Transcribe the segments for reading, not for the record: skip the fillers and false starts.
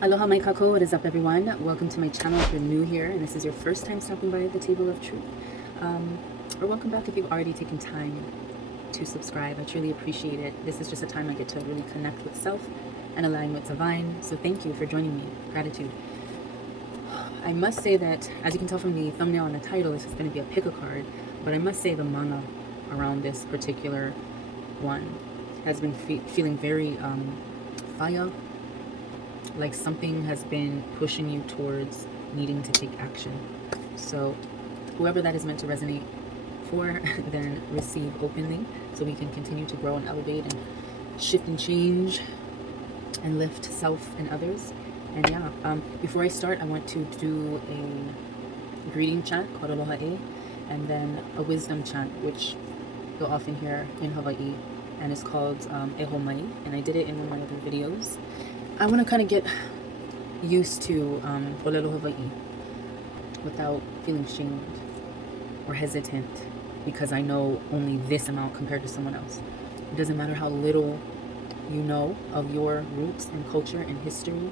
Aloha mai kako, what is up everyone? Welcome to my channel if you're new here and this is your first time stopping by the Table of Truth. Or welcome back if you've already taken time to subscribe. I truly appreciate it. This is just a time I get to really connect with self and align with divine. So thank you for joining me. Gratitude. I must say that, as you can tell from the thumbnail and the title, this is going to be a pick-a-card, but I must say the manga around this particular one has been feeling very fire, like something has been pushing you towards needing to take action. So whoever that is meant to resonate for, then receive openly so we can continue to grow and elevate and shift and change and lift self and others. And yeah, before I start, I want to do a greeting chant called Hawai'i, and then a wisdom chant, which you'll often hear in Hawaii, and it's called Mai, and I did it in one of my other videos. I want to kind of get used to Olelo Hawaii without feeling shamed or hesitant because I know only this amount compared to someone else. It doesn't matter how little you know of your roots and culture and history.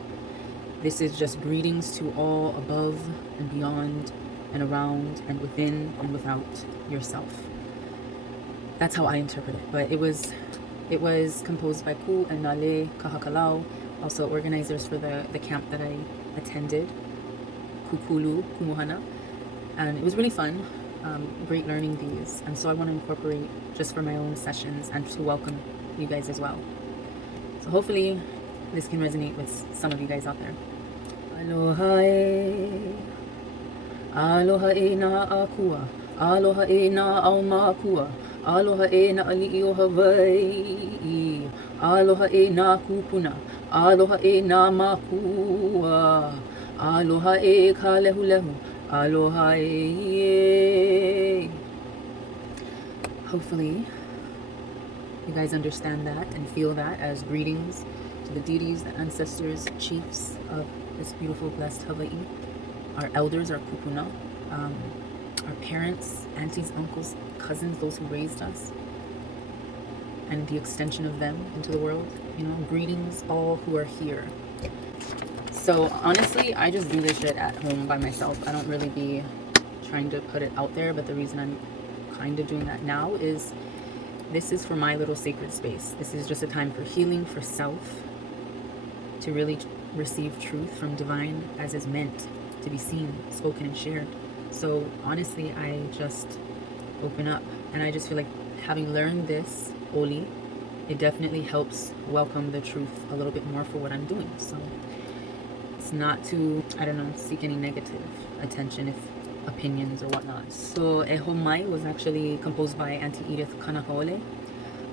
This is just greetings to all above and beyond and around and within and without yourself. That's how I interpret it. But it was composed by Ku and Nale Kahakalau, also organizers for the camp that I attended, Kukulu Kumuhana, and it was really fun. Great learning these, and so I want to incorporate just for my own sessions and to welcome you guys as well. So hopefully this can resonate with some of you guys out there. Aloha e, aloha e na akua, aloha e na au makua, aloha e na ali'i o Hawai'i, aloha e na kupuna, aloha e na makua, aloha e ka lehu lehu, aloha e. Hopefully you guys understand that and feel that as greetings to the deities, the ancestors, chiefs of this beautiful, blessed Hawaii, our elders, our kupuna, our parents, aunties, uncles, cousins, those who raised us, and the extension of them into the world. You know, greetings all who are here. So honestly, I just do this shit at home by myself. I don't really be trying to put it out there, but the reason I'm kind of doing that now is this is for my little sacred space. This is just a time for healing, for self, to really receive truth from divine as is meant to be seen, spoken, and shared. So honestly, I just open up, and I just feel like having learned this Oli, it definitely helps welcome the truth a little bit more for what I'm doing. So it's not to, I don't know, seek any negative attention, if opinions or whatnot. So Mai was actually composed by Auntie Edith Kanakaole,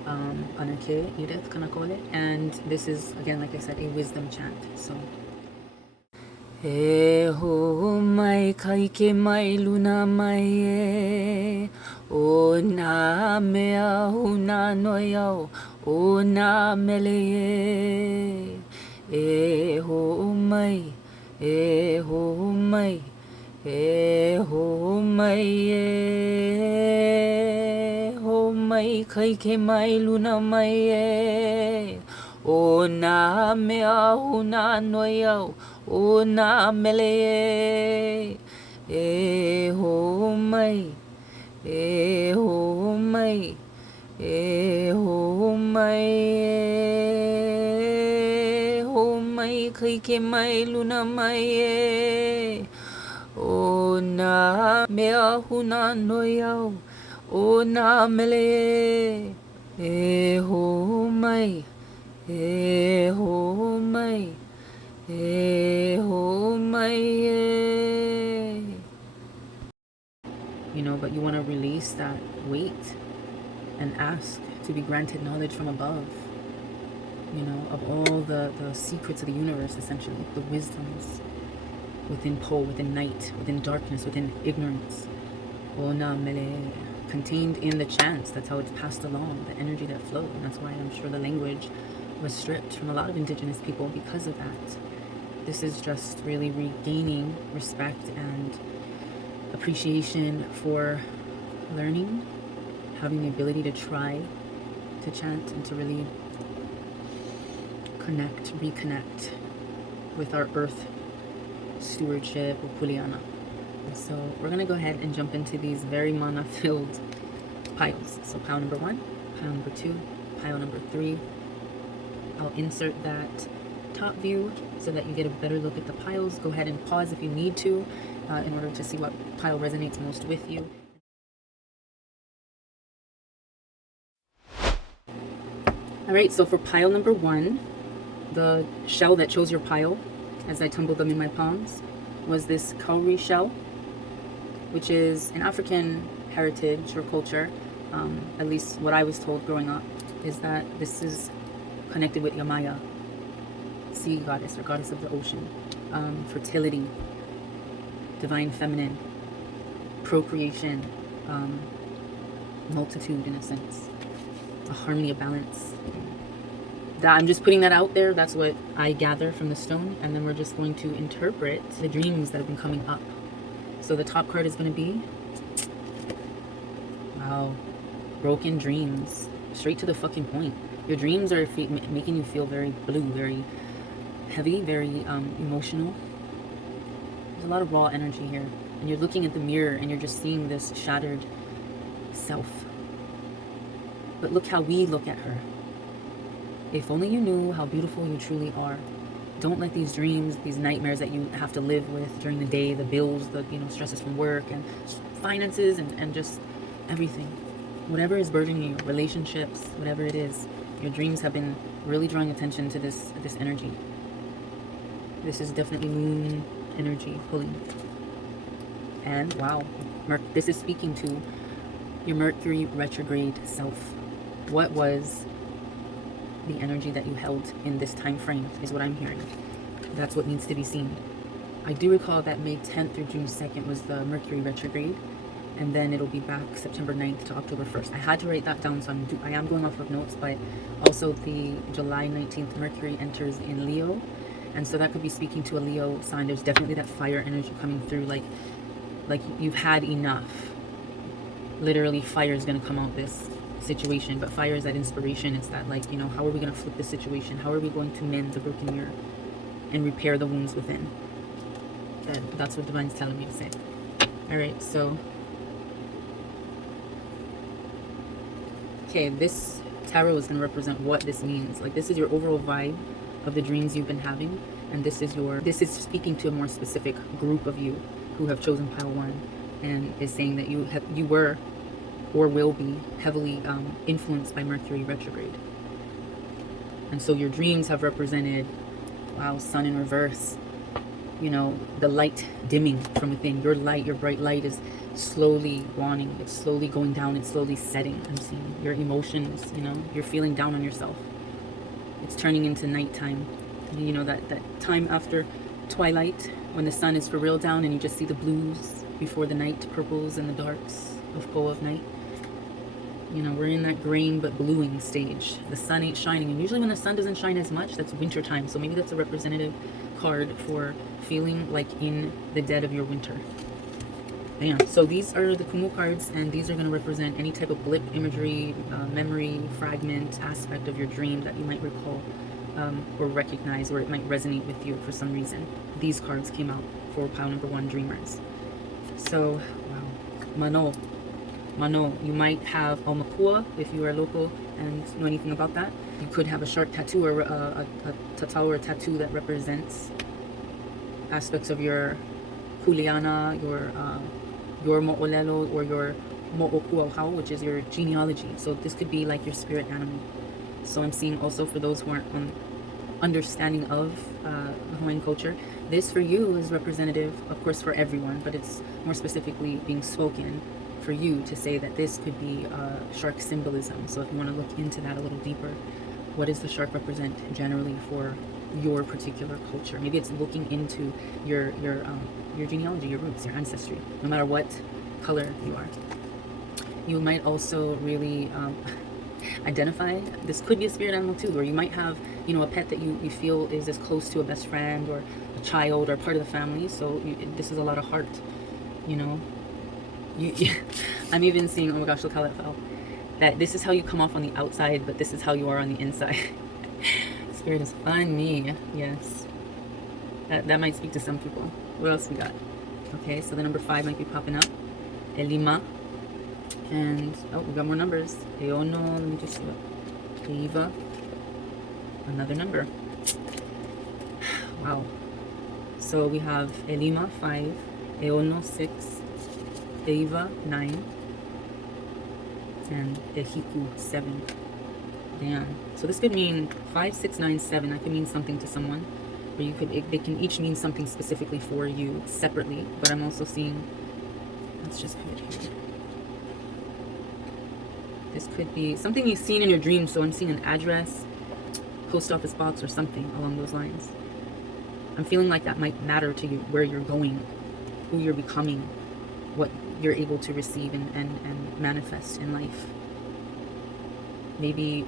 Anake Edith Kanakaole, and this is, again, like I said, a wisdom chant. So e ho mai kaike mai luna mai e o na mea huna noi au o na mele e ho mai e ho mai e ho mai e ho mai kaike mai luna mai e o na mea huna noi au o na mele e ho mai e ho mai e ho mai e ho mai kaike mai luna mai e o na mea huna noi au o na mele e ho mai e ho mai e ho mai e. You know, but you want to release that weight and ask to be granted knowledge from above, you know, of all the secrets of the universe, essentially, the wisdoms within Po, within night, within darkness, within ignorance. Ona mele, contained in the chants. That's how it's passed along, the energy that flowed. And that's why I'm sure the language was stripped from a lot of indigenous people because of that. This is just really regaining respect and appreciation for learning, having the ability to try to chant and to really connect, reconnect with our earth stewardship or kuleana. So we're gonna go ahead and jump into these very mana filled piles. So pile number 1, pile number 2, pile number 3. I'll insert that top view so that you get a better look at the piles. Go ahead and pause if you need to in order to see what pile resonates most with you. Alright, so for pile number 1, the shell that chose your pile, as I tumbled them in my palms, was this cowrie shell, which is an African heritage or culture. At least what I was told growing up is that this is connected with Yamaya, sea goddess or goddess of the ocean, fertility, divine feminine, procreation, multitude in a sense, a harmony, a balance. That I'm just putting that out there. That's what I gather from the stone, and then we're just going to interpret the dreams that have been coming up. So the top card is going to be, wow, broken dreams. Straight to the fucking point. Your dreams are making you feel very blue, very heavy, very emotional. There's a lot of raw energy here, and you're looking at the mirror and you're just seeing this shattered self. But look how we look at her. If only you knew how beautiful you truly are. Don't let these dreams, these nightmares that you have to live with during the day, the bills, the stresses from work and finances and just everything, whatever is burdening you, relationships, whatever it is, your dreams have been really drawing attention to this energy. This is definitely moon energy pulling. And wow, this is speaking to your Mercury retrograde self. What was the energy that you held in this time frame is what I'm hearing. That's what needs to be seen. I do recall that May 10th through June 2nd was the Mercury retrograde, and then it'll be back September 9th to October 1st. I had to write that down, so I am going off of notes, but also the July 19th Mercury enters in Leo, and so that could be speaking to a Leo sign. There's definitely that fire energy coming through, like you've had enough. Literally, fire is going to come out this situation, but fire is that inspiration. It's that, like, how are we going to flip the situation? How are we going to mend the broken mirror and repair the wounds within? That's what Divine's telling me to say. All right, so okay, this tarot is going to represent what this means. Like, this is your overall vibe of the dreams you've been having, and this is speaking to a more specific group of you who have chosen pile 1, and is saying that you were or will be heavily influenced by Mercury retrograde. And so your dreams have represented, wow, sun in reverse, the light dimming from within. Your light, your bright light is slowly waning, it's slowly going down, it's slowly setting. I'm seeing your emotions, you're feeling down on yourself. It's turning into nighttime, that time after twilight when the sun is for real down and you just see the blues before the night, purples and the darks of night. We're in that graying but bluing stage. The sun ain't shining, and usually when the sun doesn't shine as much, that's winter time. So maybe that's a representative card for feeling like in the dead of your winter. Bam. So these are the Kumu cards, and these are going to represent any type of blip imagery, memory, fragment, aspect of your dream that you might recall or recognize, or it might resonate with you for some reason. These cards came out for pile number 1, Dreamers. So, wow. Mano, you might have Aumakua if you are local and know anything about that. You could have a shark tattoo or a tatau or a tattoo that represents aspects of your kuleana, your mo'olelo, or your mo'okuauhau, which is your genealogy. So this could be like your spirit animal. So I'm seeing also for those who aren't understanding of Hawaiian culture, this for you is representative, of course, for everyone, but it's more specifically being spoken for you to say that this could be shark symbolism. So if you want to look into that a little deeper, what does the shark represent generally for your particular culture? Maybe it's looking into your genealogy, your roots, your ancestry, no matter what color you are. You might also really identify, this could be a spirit animal too, or you might have, a pet that you feel is as close to a best friend or a child or part of the family. So this is a lot of heart, I'm even seeing, oh my gosh, look how that fell, that this is how you come off on the outside, but this is how you are on the inside. Spirit is funny. Yes. That might speak to some people. What else we got? Okay, so the number 5 might be popping up. Elima. And, oh, we got more numbers. Eono, let me just see what. Eiva. Another number. Wow. So we have Elima 5, Eono 6, Eiva 9, and Ehiku 7. Damn. So this could mean 5, 6, 9, 7. That could mean something to someone. Or you could, they can each mean something specifically for you separately. But I'm also seeing, let's just put it here. This could be something you've seen in your dreams. So I'm seeing an address, post office box, or something along those lines. I'm feeling like that might matter to you, where you're going, who you're becoming, what you're able to receive and manifest in life. Maybe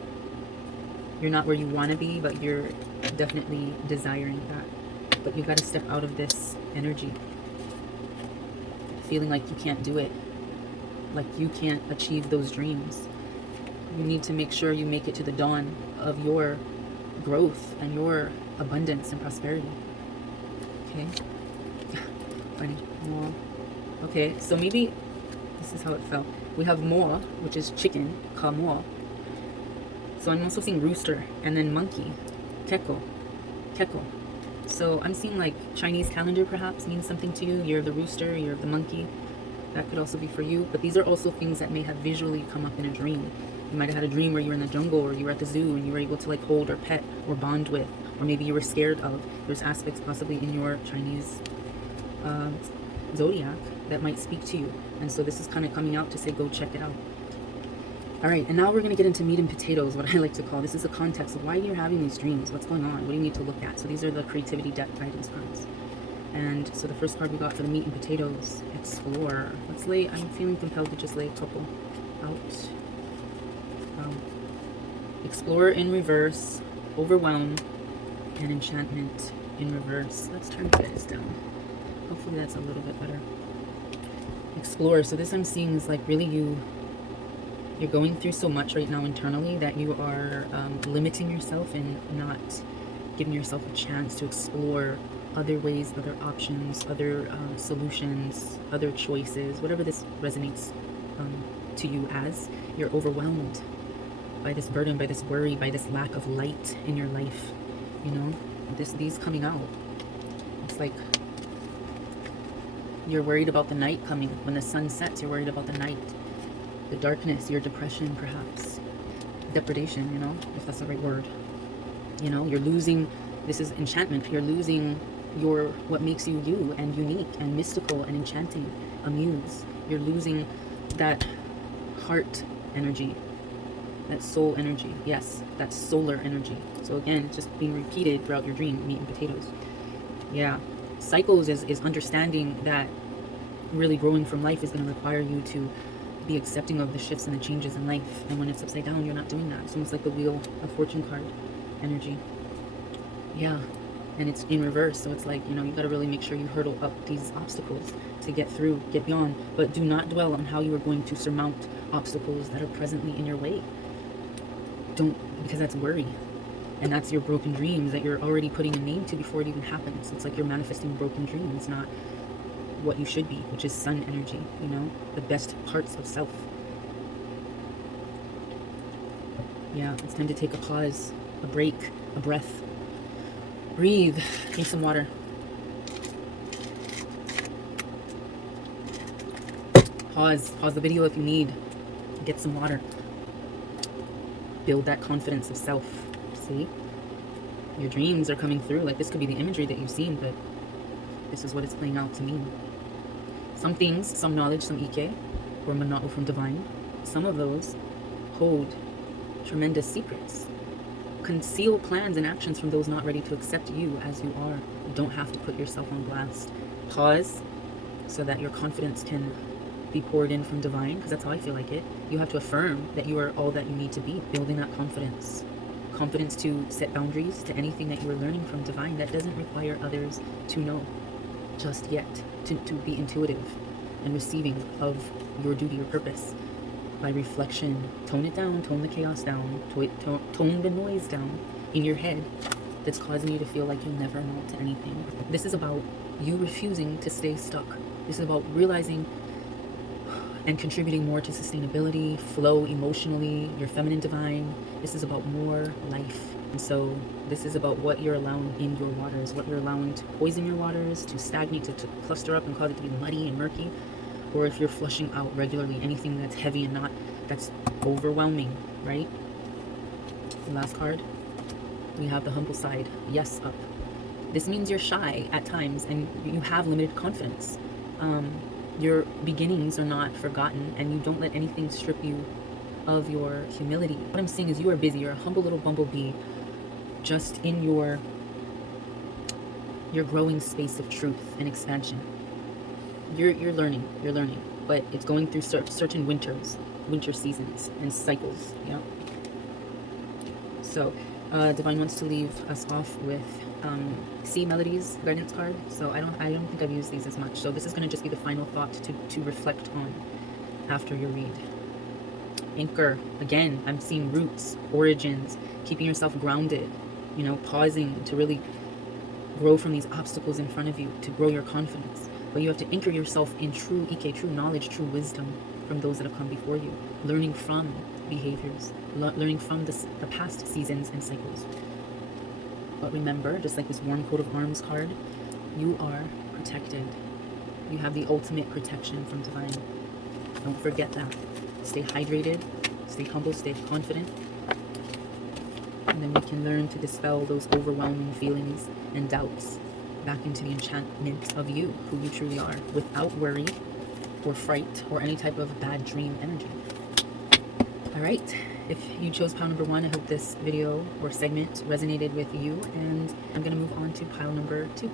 you're not where you want to be, but you're definitely desiring that. But you've got to step out of this energy, feeling like you can't do it, like you can't achieve those dreams. You need to make sure you make it to the dawn of your growth and your abundance and prosperity. Okay. Funny. More. Okay, so maybe this is how it felt. We have mo, which is chicken, ka mo. So I'm also seeing rooster, and then monkey, keko. So I'm seeing like Chinese calendar perhaps means something to you. You're the rooster, you're the monkey. That could also be for you. But these are also things that may have visually come up in a dream. You might have had a dream where you were in the jungle, or you were at the zoo and you were able to like hold or pet or bond with, or maybe you were scared of. There's aspects possibly in your Chinese zodiac that might speak to you. And so this is kind of coming out to say, go check it out. All right, and now we're going to get into meat and potatoes, what I like to call. This is a context of why you're having these dreams. What's going on? What do you need to look at? So these are the creativity depth guidance cards. And so the first card we got for the meat and potatoes, explore. Let's lay, I'm feeling compelled to just lay a couple out. Explore in reverse, overwhelm, and enchantment in reverse. Let's turn this down. Hopefully that's a little bit better. Explore. So this I'm seeing is like really you're going through so much right now internally that you are limiting yourself and not giving yourself a chance to explore other ways, other options, other solutions, other choices, whatever this resonates to you as. You're overwhelmed by this burden, by this worry, by this lack of light in your life. You know, these coming out. It's like you're worried about the night coming. When the sun sets, you're worried about the night, the darkness, your depression, perhaps depredation, you know, if that's the right word. You know, you're losing, this is enchantment, you're losing your, what makes you you and unique and mystical and enchanting, amuse. You're losing that heart energy, that soul energy. Yes, that solar energy. So again, it's just being repeated throughout your dream, meat and potatoes. Yeah, cycles is understanding that really growing from life is going to require you to be accepting of the shifts and the changes in life. And when it's upside down, you're not doing that. It's almost like the wheel of fortune card energy. Yeah, and it's in reverse. So it's like, you know, you got to really make sure you hurdle up these obstacles to get through, get beyond. But do not dwell on how you are going to surmount obstacles that are presently in your way. Don't, because that's worry. And that's your broken dreams that you're already putting a name to before it even happens. It's like you're manifesting broken dreams, not what you should be, which is sun energy, you know, the best parts of self. Yeah, it's time to take a pause, a break, a breath. Breathe. Drink some water. Pause the video if you need. Get some water. Build that confidence of self. See? Your dreams are coming through. Like, this could be the imagery that you've seen, but this is what it's playing out to mean. Some things, some knowledge, some ike, or mana'u from divine, some of those hold tremendous secrets. Conceal plans and actions from those not ready to accept you as you are. You don't have to put yourself on blast. Pause so that your confidence can be poured in from divine, because that's how I feel like it. You have to affirm that you are all that you need to be, building that confidence. Confidence to set boundaries to anything that you are learning from divine that doesn't require others to know just yet, to be intuitive and receiving of your duty or purpose by reflection. Tone it down, tone the chaos down, tone the noise down in your head that's causing you to feel like you'll never amount to anything. This is about you refusing to stay stuck. This is about realizing and contributing more to sustainability, flow emotionally, your feminine divine. This is about more life. And so this is about what you're allowing in your waters, what you're allowing to poison your waters, to stagnate, to cluster up and cause it to be muddy and murky, or if you're flushing out regularly anything that's heavy and not, that's overwhelming, right? The last card, we have the humble side, yes, up. This means you're shy at times and you have limited confidence. Your beginnings are not forgotten, and you don't let anything strip you of your humility. What I'm seeing is you are busy. You're a humble little bumblebee just in your growing space of truth and expansion. You're learning, but it's going through certain winter seasons and cycles, yeah? So Divine wants to leave us off with Sea Melodies guidance card. So I don't think I've used these as much. So this is going to just be the final thought to reflect on after your read. Anchor, again, I'm seeing roots, origins, keeping yourself grounded, you know, pausing to really grow from these obstacles in front of you, to grow your confidence. But you have to anchor yourself in true Ike, true knowledge, true wisdom from those that have come before you, learning from behaviors, learning from the past seasons and cycles. But remember, just like this warm coat of arms card, you are protected. You have the ultimate protection from divine. Don't forget that. Stay hydrated, stay humble, stay confident. And then we can learn to dispel those overwhelming feelings and doubts back into the enchantment of you, who you truly are, without worry or fright or any type of bad dream energy. All right, if you chose pile number 1, I hope this video or segment resonated with you, and I'm going to move on to pile number 2.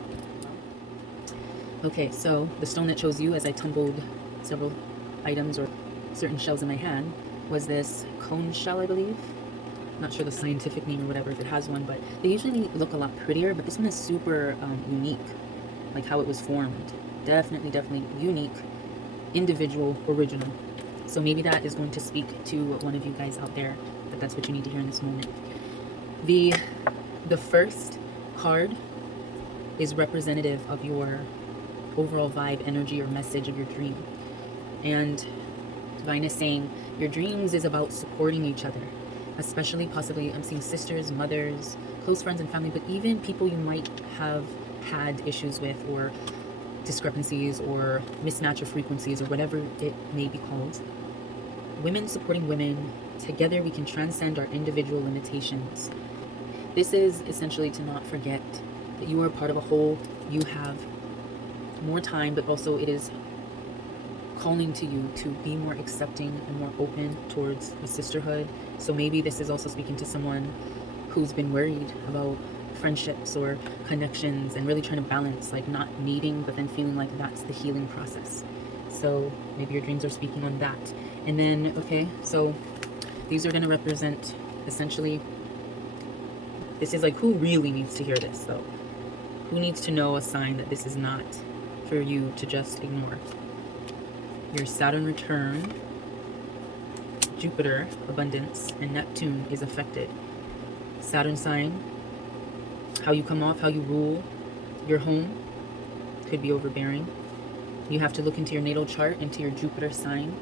Okay, so the stone that chose you as I tumbled several items or certain shells in my hand was this cone shell, I believe. Not sure the scientific name or whatever, if it has one, but they usually look a lot prettier, but this one is super unique, like how it was formed. Definitely unique, individual, original. So maybe that is going to speak to one of you guys out there, that that's what you need to hear in this moment. The first card is representative of your overall vibe, energy, or message of your dream. And Divine is saying your dreams is about supporting each other, especially possibly I'm seeing sisters, mothers, close friends and family, but even people you might have had issues with, or discrepancies or mismatch of frequencies, or whatever it may be called. Women supporting women. Together we can transcend our individual limitations. This is essentially to not forget that you are part of a whole. You have more time, but also it is calling to you to be more accepting and more open towards the sisterhood. So maybe this is also speaking to someone who's been worried about friendships or connections and really trying to balance, like not needing but then feeling like that's the healing process. So maybe your dreams are speaking on that. And then, okay, so these are going to represent essentially, this is like, who really needs to hear this though? Who needs to know a sign that this is not for you to just ignore? Your Saturn return, Jupiter, abundance, and Neptune is affected. Saturn sign, how you come off, how you rule your home, could be overbearing. You have to look into your natal chart, into your Jupiter sign,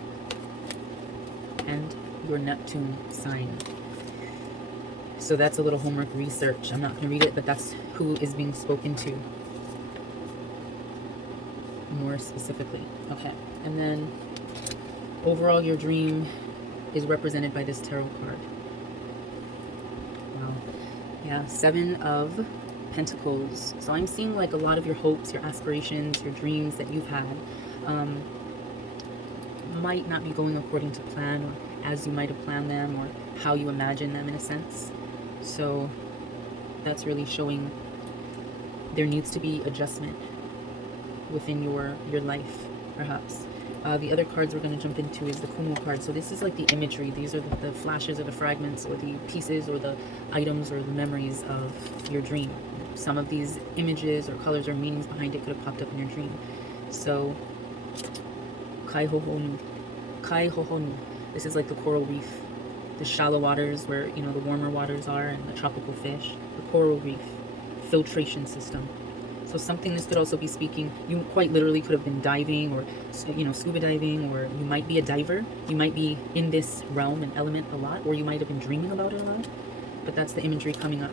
and your Neptune sign. So that's a little homework research. I'm not going to read it, but that's who is being spoken to more specifically. Okay, and then overall your dream is represented by this tarot card. Wow. Yeah, 7 of Pentacles. So I'm seeing like a lot of your hopes, your aspirations, your dreams that you've had might not be going according to plan, or as you might have planned them, or how you imagine them in a sense. So that's really showing there needs to be adjustment within your life, perhaps. The other cards we're going to jump into is the Kumu card. So this is like the imagery. These are the flashes or the fragments or the pieces or the items or the memories of your dream. Some of these images or colors or meanings behind it could have popped up in your dream. So Kai Hohonu. This is like the coral reef, the shallow waters where, you know, the warmer waters are, and the tropical fish, the coral reef. filtration system. So something, this could also be speaking, you quite literally could have been diving, or scuba diving, or you might be a diver. You might be in this realm and element a lot, or you might have been dreaming about it a lot. But that's the imagery coming up.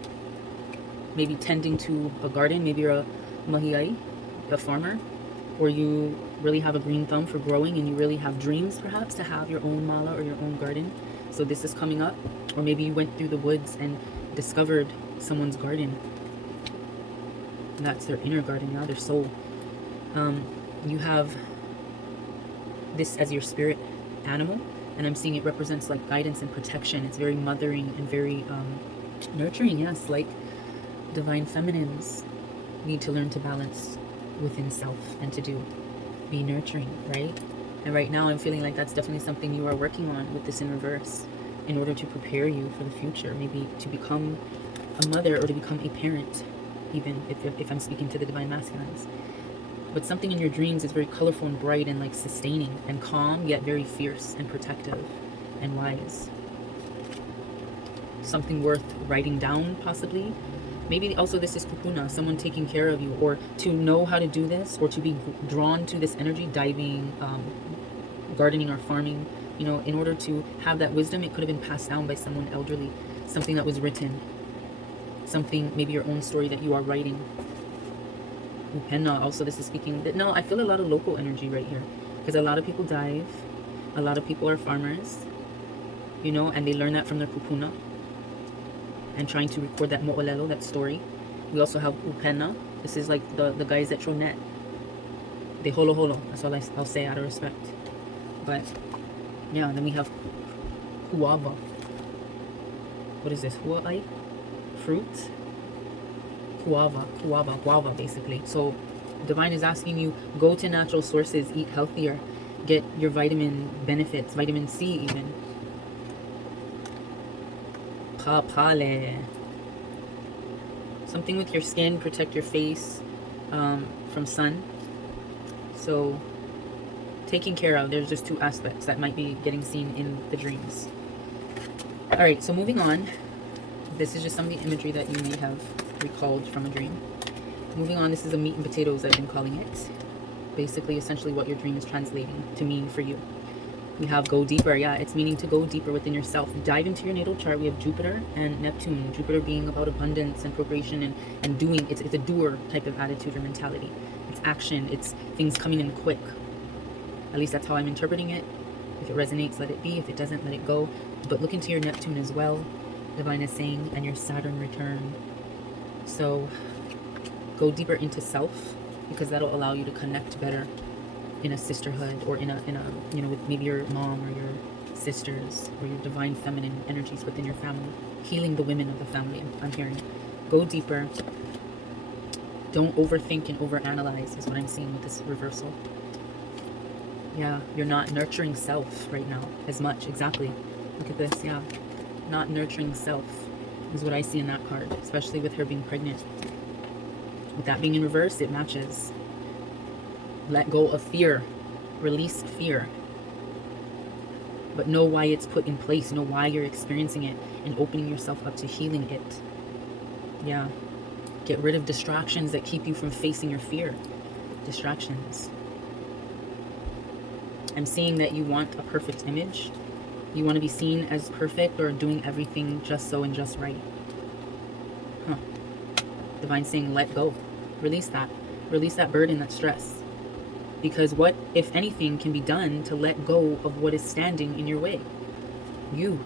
Maybe tending to a garden. Maybe you're a Hawai'i, a farmer, or you really have a green thumb for growing, and you really have dreams perhaps to have your own mala or your own garden. So this is coming up. Or maybe you went through the woods and discovered someone's garden. And that's their inner garden, their soul. You have this as your spirit animal, and I'm seeing it represents like guidance and protection. It's very mothering and very nurturing. Yes, like divine feminines need to learn to balance within self and to be nurturing, right? And right now I'm feeling like that's definitely something you are working on with this in reverse, in order to prepare you for the future, maybe to become a mother or to become a parent, even if I'm speaking to the divine masculines. But something in your dreams is very colorful and bright and like sustaining and calm, yet very fierce and protective and wise. Something worth writing down, possibly. Maybe also this is kupuna, someone taking care of you, or to know how to do this, or to be drawn to this energy, diving, gardening or farming, in order to have that wisdom. It could have been passed down by someone elderly, something that was written, something, maybe your own story that you are writing. Upenna, also this is speaking that, no, I feel a lot of local energy right here, because a lot of people dive, a lot of people are farmers, and they learn that from their kupuna, and trying to record that mo'olelo, that story. We also have upenna. This is like the guys that throw net. They holo holo. That's all I'll say out of respect. But yeah, then we have huava. What is this? Hawai'i? Fruit? Guava, basically. So divine is asking you, go to natural sources, eat healthier, get your vitamin benefits, vitamin C even. Papale. Something with your skin, protect your face from sun. So taking care of, there's just two aspects that might be getting seen in the dreams. All right, so moving on. This is just some of the imagery that you may have recalled from a dream. Moving on, this is a meat and potatoes, I've been calling it. Basically, essentially what your dream is translating to mean for you. We have go deeper. Yeah, it's meaning to go deeper within yourself. Dive into your natal chart. We have Jupiter and Neptune. Jupiter being about abundance and procreation and doing. It's a doer type of attitude or mentality. It's action. It's things coming in quick. At least that's how I'm interpreting it. If it resonates, let it be. If it doesn't, let it go. But look into your Neptune as well, divine is saying, and your Saturn return. So go deeper into self, because that'll allow you to connect better in a sisterhood, or in a with maybe your mom or your sisters, or your divine feminine energies within your family, healing the women of the family. I'm hearing go deeper. Don't overthink and overanalyze is what I'm seeing with this reversal. Yeah, you're not nurturing self right now as much. Exactly. Look at this. Yeah, not nurturing self is what I see in that card, especially with her being pregnant. With that being in reverse, it matches. Let go of fear. Release fear. But know why it's put in place. Know why you're experiencing it, and opening yourself up to healing it. Yeah. Get rid of distractions that keep you from facing your fear. Distractions. I'm seeing that you want a perfect image. You want to be seen as perfect, or doing everything just so and just right. Divine saying, let go. Release that. Release that burden, that stress. Because what, if anything, can be done to let go of what is standing in your way? You.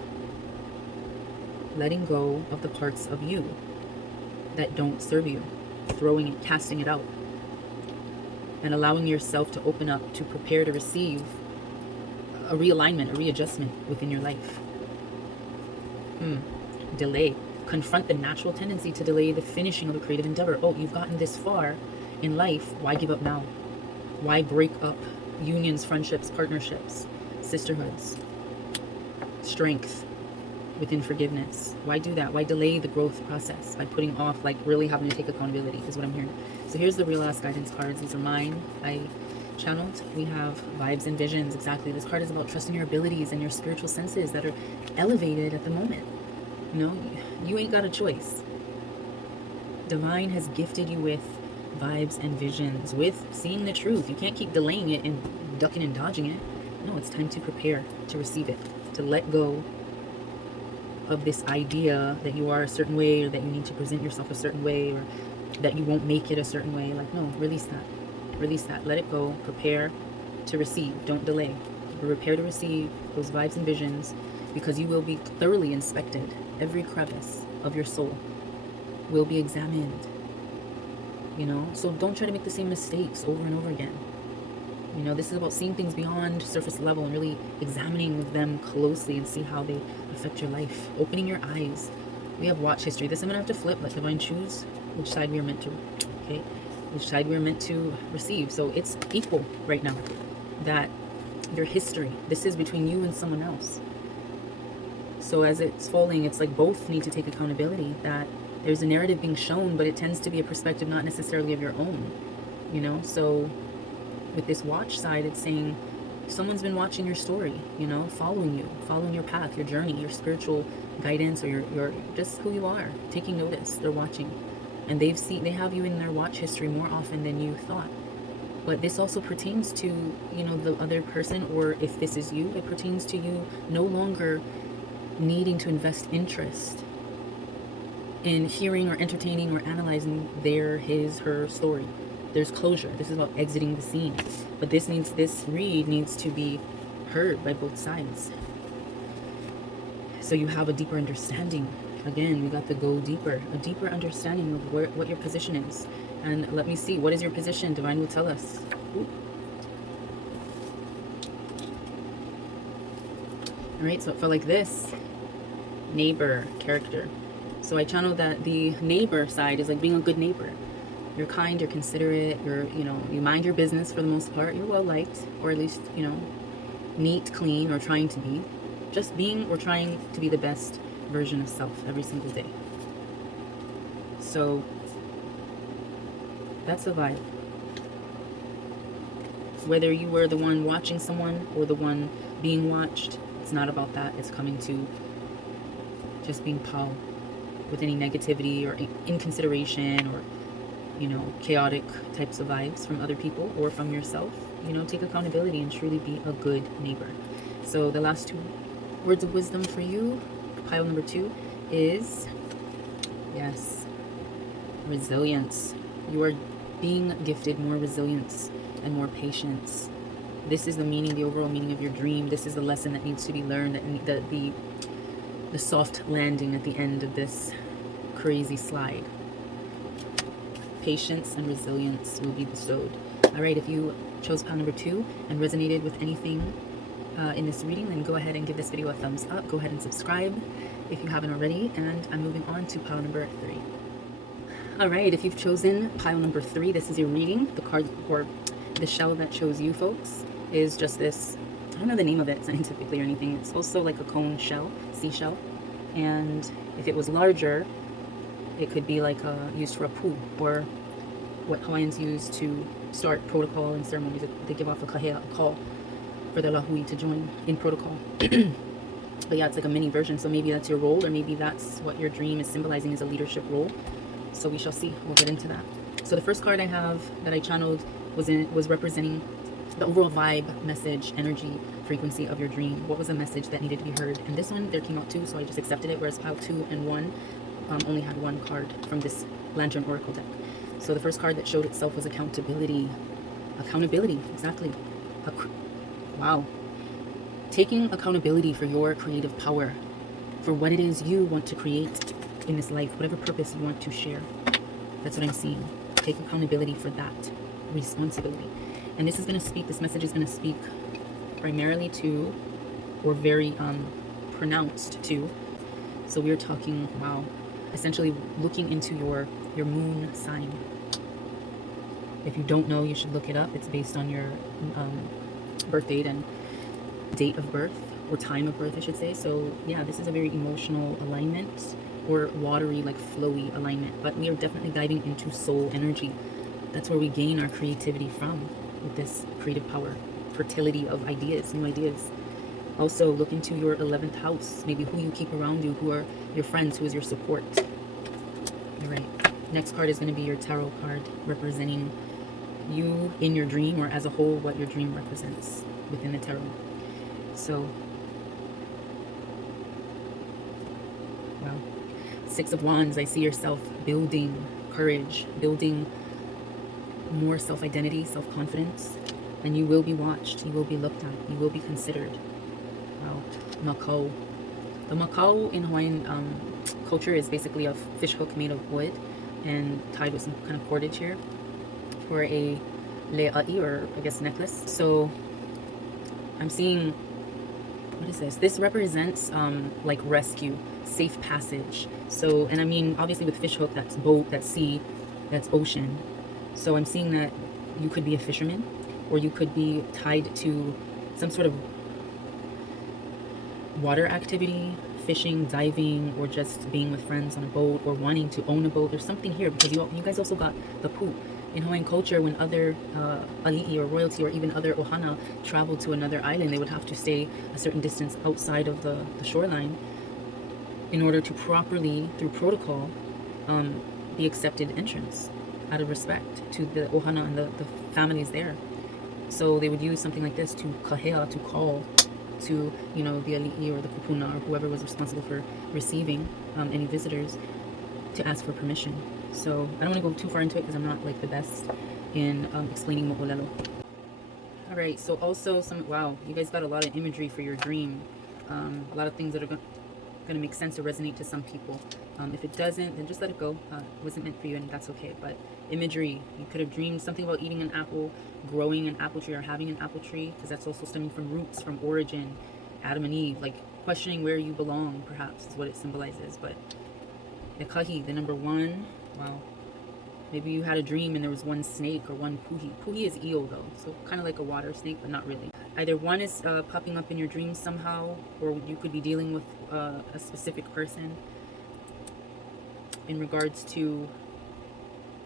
Letting go of the parts of you that don't serve you. Throwing it, casting it out. And allowing yourself to open up, to prepare to receive a realignment, a readjustment within your life. Delay. Confront the natural tendency to delay the finishing of a creative endeavor. Oh, you've gotten this far in life. Why give up now? Why break up unions, friendships, partnerships, sisterhoods? Strength within forgiveness. Why do that? Why delay the growth process by putting off, like really having to take accountability is what I'm hearing. So here's the real ass guidance cards. These are mine. I channeled. We have vibes and visions. Exactly. This card is about trusting your abilities and your spiritual senses that are elevated at the moment. You know, you ain't got a choice. Divine has gifted you with vibes and visions, with seeing the truth. You can't keep delaying it and ducking and dodging it. No, it's time to prepare to receive it, to let go of this idea that you are a certain way, or that you need to present yourself a certain way, or that you won't make it a certain way. Like, no, release that. Release that. Let it go. Prepare to receive. Don't delay. Prepare to receive those vibes and visions, because you will be thoroughly inspected. Every crevice of your soul will be examined. You know, so don't try to make the same mistakes over and over again. You know, this is about seeing things beyond surface level and really examining them closely and see how they affect your life. Opening your eyes. We have watch history. This I'm going to have to flip. Let divine choose which side we are meant to, okay? Which side we are meant to receive. So it's equal right now. That your history, this is between you and someone else. So as it's falling, it's like both need to take accountability. That there's a narrative being shown, but it tends to be a perspective not necessarily of your own. You know, so with this watch side, it's saying someone's been watching your story, you know, following you, following your path, your journey, your spiritual guidance, or your just who you are, taking notice. They're watching, and they have you in their watch history more often than you thought. But this also pertains to, you know, the other person, or if this is you, it pertains to you no longer needing to invest interest in hearing or entertaining or analyzing his, her story. There's closure. This is about exiting the scene. But this read needs to be heard by both sides. So you have a deeper understanding. Again, we got to go deeper. A deeper understanding of what your position is. And let me see. What is your position? Divine will tell us. Ooh. Alright, so it felt like this. Neighbor character. So I channeled that the neighbor side is like being a good neighbor. You're kind, you're considerate, you mind your business for the most part. You're well liked, or at least, you know, neat, clean, or trying to be. Just being or trying to be the best version of self every single day. So that's the vibe. Whether you were the one watching someone or the one being watched, it's not about that. It's coming to just being Paul with any negativity or inconsideration or, you know, chaotic types of vibes from other people or from yourself. You know, take accountability and truly be a good neighbor. So the last two words of wisdom for you, pile number 2, is, yes, resilience. You are being gifted more resilience and more patience. This is the meaning, the overall meaning of your dream. This is the lesson that needs to be learned, that the soft landing at the end of this crazy slide. Patience and resilience will be bestowed. All right, if you chose pile number 2 and resonated with anything in this reading, then go ahead and give this video a thumbs up. Go ahead and subscribe if you haven't already, and I'm moving on to pile number 3. All right, if you've chosen pile number 3, this is your reading. The card, or the shell that chose you folks, is just this, I don't know the name of it scientifically or anything. It's also like a cone shell, seashell. And if it was larger, it could be like used for a pu, or what Hawaiians use to start protocol and ceremonies. They give off a call for the lahui to join in protocol. But yeah, it's like a mini version. So maybe that's your role, or maybe that's what your dream is symbolizing, is a leadership role. So we shall see. We'll get into that. So the first card I have that I channeled was representing the overall vibe, message, energy, frequency of your dream. What was the message that needed to be heard? And this one, there came out 2, so I just accepted it, whereas pile 2 and 1 only had 1 card from this Lantern Oracle deck. So the first card that showed itself was accountability. Accountability, exactly. Wow. Taking accountability for your creative power, for what it is you want to create in this life, whatever purpose you want to share. That's what I'm seeing. Take accountability for that responsibility. And this is going to speak, this message is going to speak primarily to, or very pronounced to. So we're talking, wow, essentially looking into your moon sign. If you don't know, you should look it up. It's based on your birth date and date of birth, or time of birth, I should say. So yeah, this is a very emotional alignment, or watery, like flowy alignment. But we are definitely diving into soul energy. That's where we gain our creativity from, with this creative power, fertility of ideas, new ideas. Also, look into your 11th house, maybe who you keep around you, who are your friends, who is your support. All right. Next card is going to be your tarot card, representing you in your dream, or as a whole, what your dream represents within the tarot. So, wow. Six of Wands, I see yourself building courage, building more self-identity, self-confidence, and you will be watched, you will be looked at, you will be considered. Wow. Makau. The makau in Hawaiian culture is basically a fish hook made of wood and tied with some kind of cordage here for a le'a'i, or I guess necklace. So I'm seeing, what is this? This represents like rescue, safe passage. So, and I mean, obviously with fish hook, that's boat, that's sea, that's ocean. So I'm seeing that you could be a fisherman, or you could be tied to some sort of water activity, fishing, diving, or just being with friends on a boat, or wanting to own a boat. There's something here, because you guys also got the pu. In Hawaiian culture, when other ali'i or royalty, or even other ohana traveled to another island, they would have to stay a certain distance outside of the shoreline in order to properly, through protocol, be accepted entrance out of respect to the ohana and the families there. So they would use something like this to kahea, to call to, you know, the ali'i or the kupuna, or whoever was responsible for receiving any visitors, to ask for permission. So I don't want to go too far into it, because I'm not like the best in explaining mo'olelo. All right, so also wow, you guys got a lot of imagery for your dream. A lot of things that are going to make sense or resonate to some people. If it doesn't, then just let it go. It wasn't meant for you, and that's okay. But imagery, you could have dreamed something about eating an apple, growing an apple tree, or having an apple tree, because that's also stemming from roots, from origin, Adam and Eve, like questioning where you belong, perhaps, is what it symbolizes. But the kahi, the number one, wow. Maybe you had a dream and there was one snake or one puhi. Puhi is eo though, so kind of like a water snake, but not really. Either one is popping up in your dreams somehow, or you could be dealing with a specific person in regards to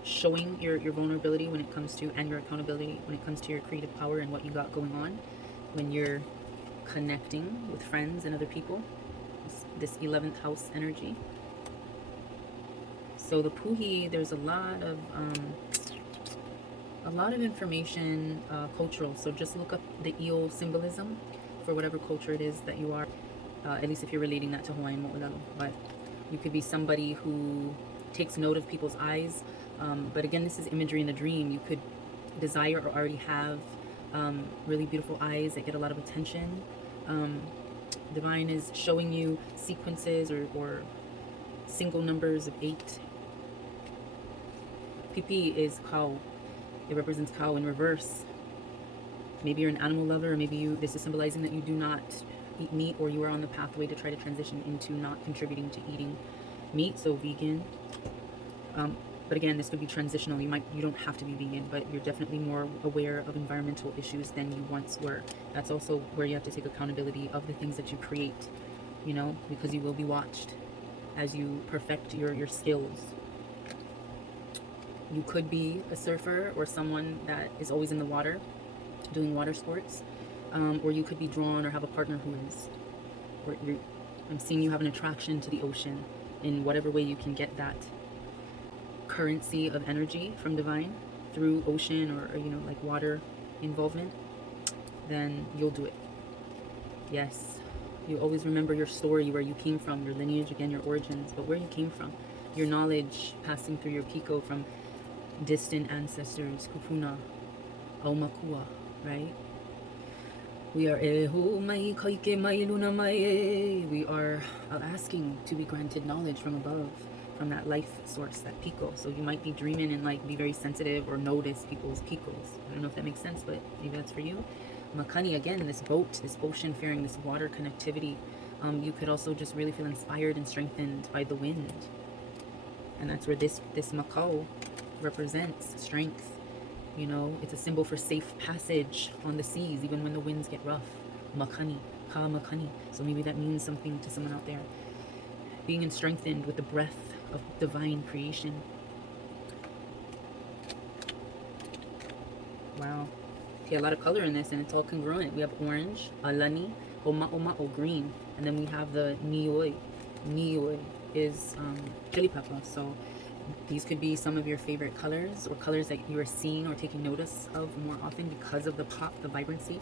showing your vulnerability when it comes to, and your accountability when it comes to your creative power and what you got going on when you're connecting with friends and other people. This 11th house energy. So the puhi, there's a lot of information, cultural. So just look up the eo symbolism for whatever culture it is that you are. At least if you're relating that to Hawaiian mo'olelo. But you could be somebody who takes note of people's eyes. But again, this is imagery in the dream. You could desire or already have really beautiful eyes that get a lot of attention. Divine is showing you sequences or single numbers of 8. Pipi is cow. It represents cow in reverse. Maybe you're an animal lover, or maybe this is symbolizing that you do not eat meat, or you are on the pathway to try to transition into not contributing to eating meat, so vegan. But again, this could be transitional. You don't have to be vegan, but you're definitely more aware of environmental issues than you once were. That's also where you have to take accountability of the things that you create, you know, because you will be watched as you perfect your skills. You could be a surfer, or someone that is always in the water doing water sports, or you could be drawn or have a partner who is, or I'm seeing you have an attraction to the ocean in whatever way you can get that currency of energy from divine through ocean, or you know, like water involvement, then you'll do it. Yes, you always remember your story, where you came from, your lineage, again, your origins, but where you came from, your knowledge passing through your piko from distant ancestors, kupuna, aumakua, right? We are we are asking to be granted knowledge from above, from that life source, that piko. So you might be dreaming and like be very sensitive, or notice people's pikos. I don't know if that makes sense, but maybe that's for you. Makani, again, this boat, this ocean faring, this water connectivity. You could also just really feel inspired and strengthened by the wind. And that's where this makau represents strength. You know, it's a symbol for safe passage on the seas, even when the winds get rough. Makani, ka makani. So maybe that means something to someone out there. Being strengthened with the breath of divine creation. Wow. Okay, a lot of color in this, and it's all congruent. We have orange, alani, o green, and then we have the nioi. Nioi is chili pepper. So These could be some of your favorite colors, or colors that you are seeing or taking notice of more often because of the pop, the vibrancy.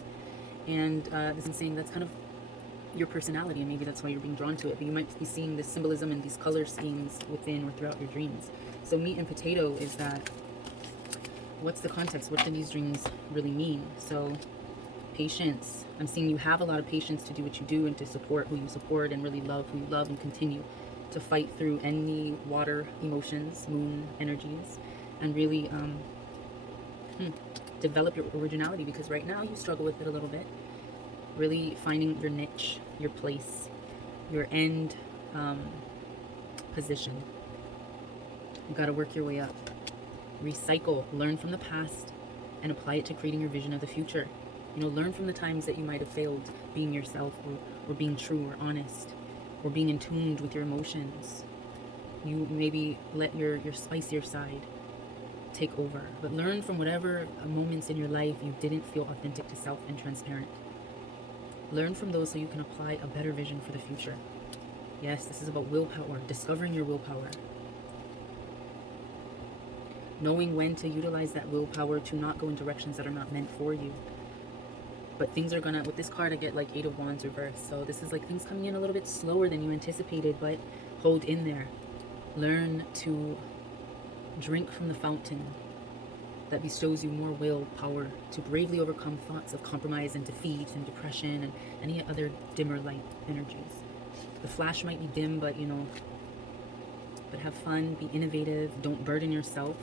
And this is saying that's kind of your personality, and maybe that's why you're being drawn to it. But you might be seeing this symbolism and these color schemes within or throughout your dreams. So meat and potato is that, what's the context? What do these dreams really mean? So patience. I'm seeing you have a lot of patience to do what you do and to support who you support and really love who you love, and continue to fight through any water emotions, moon energies, and really develop your originality, because right now you struggle with it a little bit. Really finding your niche, your place, your end position. You got to work your way up. Recycle, learn from the past, and apply it to creating your vision of the future. You know, learn from the times that you might have failed being yourself, or being true or honest, or being in tune with your emotions. You maybe let your spicier side take over, but learn from whatever moments in your life you didn't feel authentic to self and transparent. Learn from those so you can apply a better vision for the future. Yes, this is about willpower, discovering your willpower. Knowing when to utilize that willpower to not go in directions that are not meant for you. But things are gonna, with this card I get like 8 of Wands reversed. So this is like things coming in a little bit slower than you anticipated, but hold in there. Learn to drink from the fountain that bestows you more willpower to bravely overcome thoughts of compromise and defeat and depression and any other dimmer light energies. The flash might be dim, but you know, but have fun, be innovative, don't burden yourself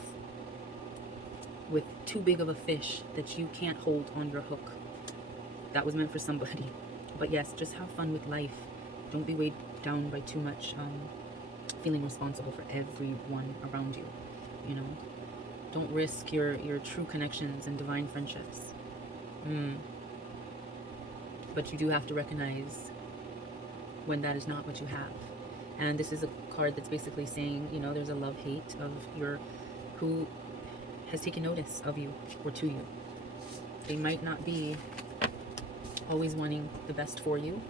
with too big of a fish that you can't hold on your hook. That was meant for somebody. But yes, just have fun with life. Don't be weighed down by too much feeling responsible for everyone around you. You know, don't risk your true connections and divine friendships. But you do have to recognize when that is not what you have. And this is a card that's basically saying, you know, there's a love-hate of who has taken notice of you or to you. They might not be always wanting the best for you,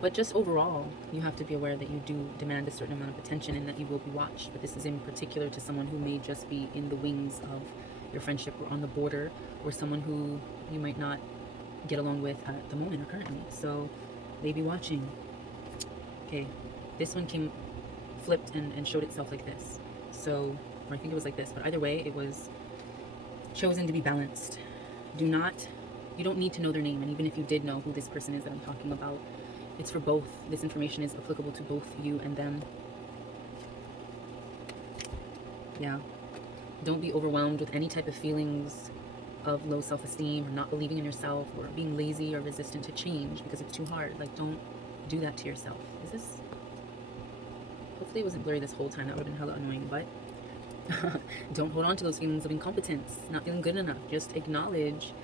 but just overall, you have to be aware that you do demand a certain amount of attention and that you will be watched. But this is in particular to someone who may just be in the wings of your friendship, or on the border, or someone who you might not get along with at the moment or currently. So they be watching. Okay, this one came flipped and showed itself like this. So, or I think it was like this, but either way, it was chosen to be balanced. You don't need to know their name, and even if you did know who this person is that I'm talking about, it's for both. This information is applicable to both you and them. Yeah. Don't be overwhelmed with any type of feelings of low self-esteem, or not believing in yourself, or being lazy or resistant to change because it's too hard. Like, don't do that to yourself. Is this... Hopefully it wasn't blurry this whole time. That would have been hella annoying, but don't hold on to those feelings of incompetence, not feeling good enough. Just acknowledge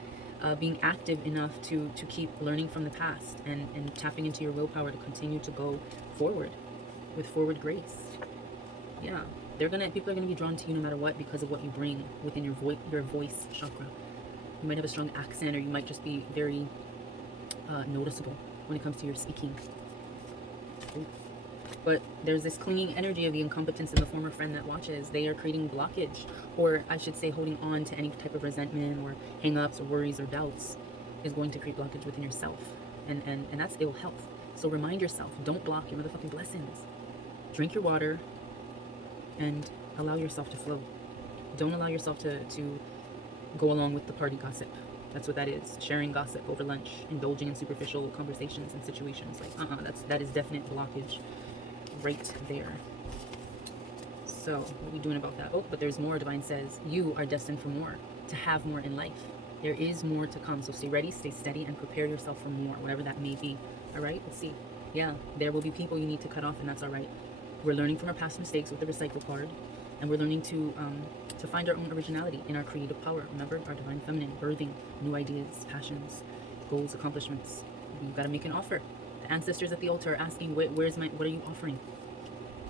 being active enough to keep learning from the past, and tapping into your willpower to continue to go forward with forward grace. Yeah, people are gonna be drawn to you no matter what, because of what you bring within your voice chakra. You might have a strong accent, or you might just be very noticeable when it comes to your speaking. But there's this clinging energy of the incompetence in the former friend that watches. They are creating blockage, or I should say holding on to any type of resentment or hang-ups or worries or doubts is going to create blockage within yourself. And that's ill health. So remind yourself, don't block your motherfucking blessings. Drink your water and allow yourself to flow. Don't allow yourself to go along with the party gossip. That's what that is. Sharing gossip over lunch, indulging in superficial conversations and situations. Like, that is definite blockage right there. So what are we doing about that? Oh, but there's more. Divine says you are destined for more, to have more in life. There is more to come. So stay ready, stay steady, and prepare yourself for more, whatever that may be. All right, let's see. Yeah, there will be people you need to cut off, and that's all right. We're learning from our past mistakes with the recycle card, and we're learning to find our own originality in our creative power. Remember, our divine feminine, birthing new ideas, passions, goals, accomplishments. You've got to make an offer. The ancestors at the altar are asking, what are you offering?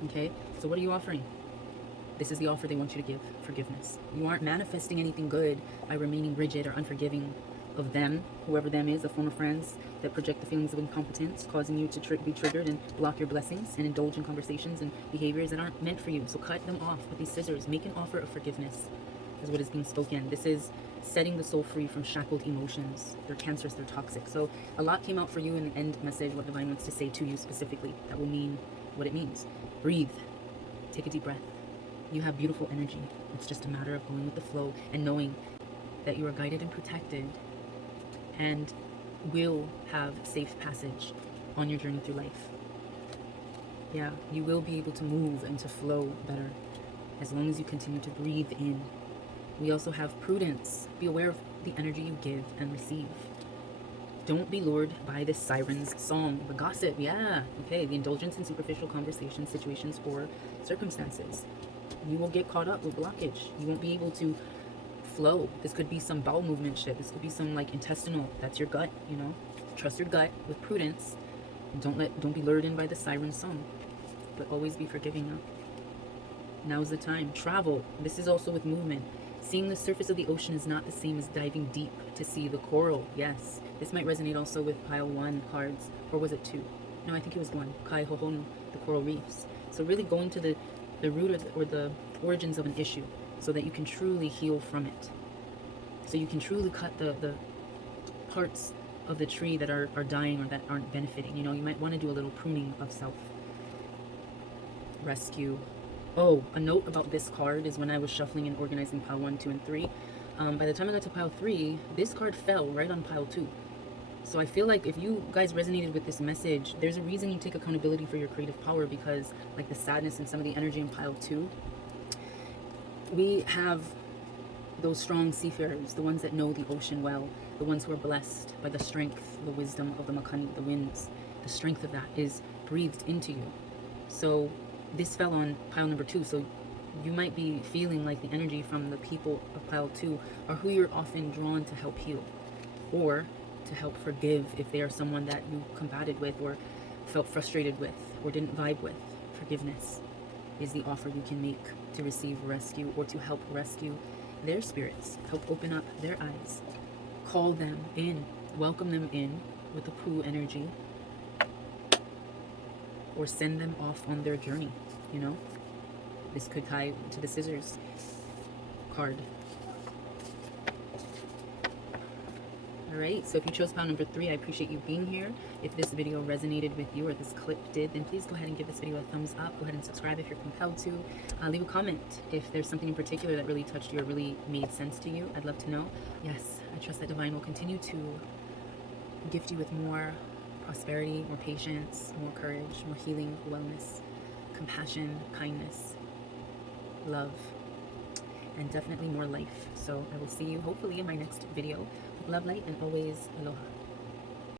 Okay, so what are you offering? This is the offer they want you to give: forgiveness. You aren't manifesting anything good by remaining rigid or unforgiving of them, whoever them is, a former friends that project the feelings of incompetence, causing you to be triggered and block your blessings and indulge in conversations and behaviors that aren't meant for you. So cut them off with these scissors. Make an offer of forgiveness is what is being spoken. This is setting the soul free from shackled emotions. They're cancerous, they're toxic. So a lot came out for you in the end message, what Divine wants to say to you specifically. That will mean what it means. Breathe. Take a deep breath. You have beautiful energy. It's just a matter of going with the flow and knowing that you are guided and protected and will have safe passage on your journey through life. Yeah, you will be able to move and to flow better as long as you continue to breathe in. We also have prudence. Be aware of the energy you give and receive. Don't be lured by this siren's song, the gossip, yeah, okay, the indulgence in superficial conversations, situations, or circumstances. You will get caught up with blockage. You won't be able to flow. This could be some bowel movement shit. This could be some like intestinal. That's your gut, you know. Trust your gut with prudence. Don't be lured in by the siren song. But always be forgiving now. Now's the time. Travel. This is also with movement. Seeing the surface of the ocean is not the same as diving deep to see the coral. Yes. This might resonate also with pile 1 cards. Or was it 2? No, I think it was 1. Kai Hohonu, the coral reefs. So really going to the root or the origins of an issue so that you can truly heal from it. So you can truly cut the parts of the tree that are dying or that aren't benefiting. You know, you might want to do a little pruning of self. Rescue. Oh, a note about this card is when I was shuffling and organizing pile 1, 2, and 3. By the time I got to pile 3, this card fell right on pile 2. So I feel like if you guys resonated with this message, there's a reason you take accountability for your creative power, because like the sadness and some of the energy in pile 2, we have those strong seafarers, the ones that know the ocean well, the ones who are blessed by the strength, the wisdom of the Makani, the winds. The strength of that is breathed into you. So this fell on pile number 2. So you might be feeling like the energy from the people of pile 2 are who you're often drawn to help heal, or to help forgive if they are someone that you combated with or felt frustrated with or didn't vibe with. Forgiveness is the offer you can make to receive rescue or to help rescue their spirits, help open up their eyes, call them in, welcome them in with the Pooh energy, or send them off on their journey, you know? This could tie to the scissors card. Alright, so if you chose pile number 3, I appreciate you being here. If this video resonated with you or this clip did, then please go ahead and give this video a thumbs up. Go ahead and subscribe if you're compelled to. Leave a comment if there's something in particular that really touched you or really made sense to you. I'd love to know. Yes, I trust that Divine will continue to gift you with more prosperity, more patience, more courage, more healing, wellness, compassion, kindness, love, and definitely more life. So I will see you hopefully in my next video. Love, light, and always aloha.